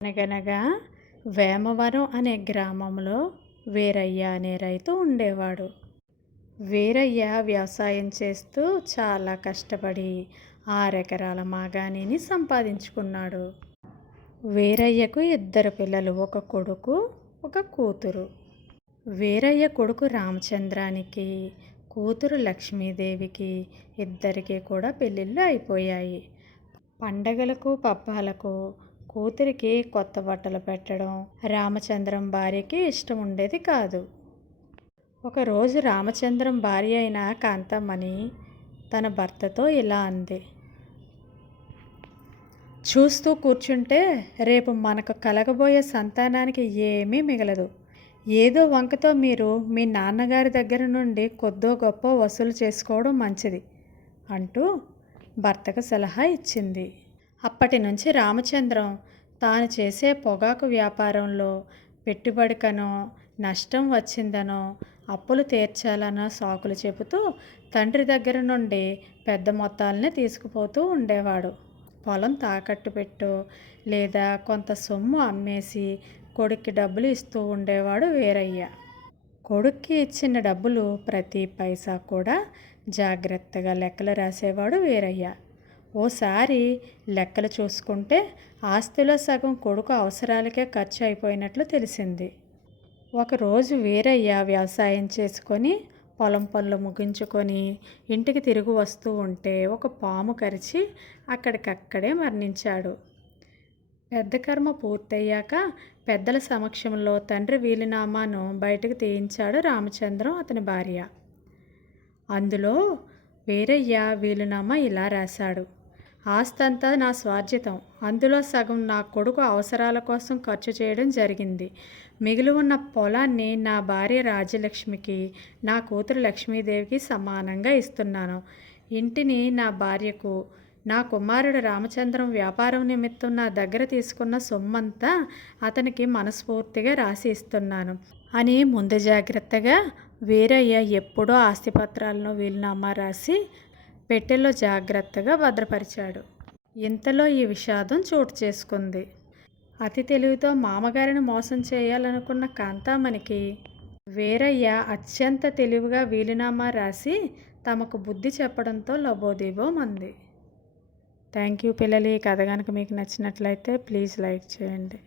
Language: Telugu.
అనగనగా వేమవరం అనే గ్రామంలో వీరయ్య అనే రైతు ఉండేవాడు. వీరయ్య వ్యవసాయం చేస్తూ చాలా కష్టపడి 6 ఎకరాల మాగాణిని సంపాదించుకున్నాడు. వీరయ్యకు 2 పిల్లలు, ఒక కొడుకు, ఒక కూతురు. వీరయ్య కొడుకు రామచంద్రానికి, కూతురు లక్ష్మీదేవికి ఇద్దరికీ కూడా పెళ్ళిళ్ళు అయిపోయాయి. పండగలకు పబ్బాలకు కూతురికి కొత్త బట్టలు పెట్టడం రామచంద్రం భార్యకి ఇష్టం ఉండేది కాదు. ఒకరోజు రామచంద్రం భార్య అయిన కాంతమ్మని తన భర్తతో ఇలా అంది: చూస్తూ కూర్చుంటే రేపు మనకు కలగబోయే సంతానానికి ఏమీ మిగలదు. ఏదో వంకతో మీరు మీ నాన్నగారి దగ్గర నుండి కొద్దో గొప్ప వసూలు చేసుకోవడం మంచిది అంటూ భర్తకు సలహా ఇచ్చింది. అప్పటి నుంచి రామచంద్రం తాను చేసే పొగాకు వ్యాపారంలో పెట్టుబడికనో, నష్టం వచ్చిందనో, అప్పులు తీర్చాలనో సాకులు చెబుతూ తండ్రి దగ్గర నుండి పెద్ద మొత్తాలని తీసుకుపోతూ ఉండేవాడు. పొలం తాకట్టు పెట్టో లేదా కొంత సొమ్ము అమ్మేసి కొడుక్కి డబ్బులు ఇస్తూ ఉండేవాడు వీరయ్య. కొడుక్కి ఇచ్చిన డబ్బులు ప్రతి పైసా కూడా జాగ్రత్తగా లెక్కలు రాసేవాడు వీరయ్య. ఓసారి లెక్కలు చూసుకుంటే ఆస్తిలో సగం కొడుకు అవసరాలకే ఖర్చు అయిపోయినట్లు తెలిసింది. ఒకరోజు వీరయ్య వ్యవసాయం చేసుకొని పొలం పనులు ముగించుకొని ఇంటికి తిరిగి వస్తూ ఉంటే ఒక పాము కరిచి అక్కడికక్కడే మరణించాడు. పెద్ద కర్మ పూర్తయ్యాక పెద్దల సమక్షంలో తండ్రి వీలునామాను బయటకు తీయించాడు రామచంద్రం అతని భార్య. అందులో వీరయ్య వీలునామా ఇలా రాశాడు: ఆస్తంతా నా స్వార్జితం, అందులో సగం నా కొడుకు అవసరాల కోసం ఖర్చు చేయడం జరిగింది. మిగిలి ఉన్న పొలాన్ని నా భార్య రాజ్యలక్ష్మికి, నా కూతురు లక్ష్మీదేవికి సమానంగా ఇస్తున్నాను. ఇంటిని నా భార్యకు, నా కుమారుడు రామచంద్రం వ్యాపారం నిమిత్తం నా దగ్గర తీసుకున్న సొమ్మంతా అతనికి మనస్ఫూర్తిగా రాసి ఇస్తున్నాను అని ముందు జాగ్రత్తగా వీరయ్య ఎప్పుడో ఆస్తిపత్రాలను వీలునామా రాసి పెట్టెలో జాగ్రత్తగా భద్రపరిచాడు. ఇంతలో ఈ విషాదం చోటు చేసుకుంది. అతి తెలివితో మామగారిని మోసం చేయాలనుకున్న కాంతామణికి వీరయ్య అత్యంత తెలివిగా వీలునామా రాసి తమకు బుద్ధి చెప్పడంతో లబోదిబోమంది. థ్యాంక్ యూ పిల్లలు. ఈ కథ కనుక మీకు నచ్చినట్లయితే ప్లీజ్ లైక్ చేయండి.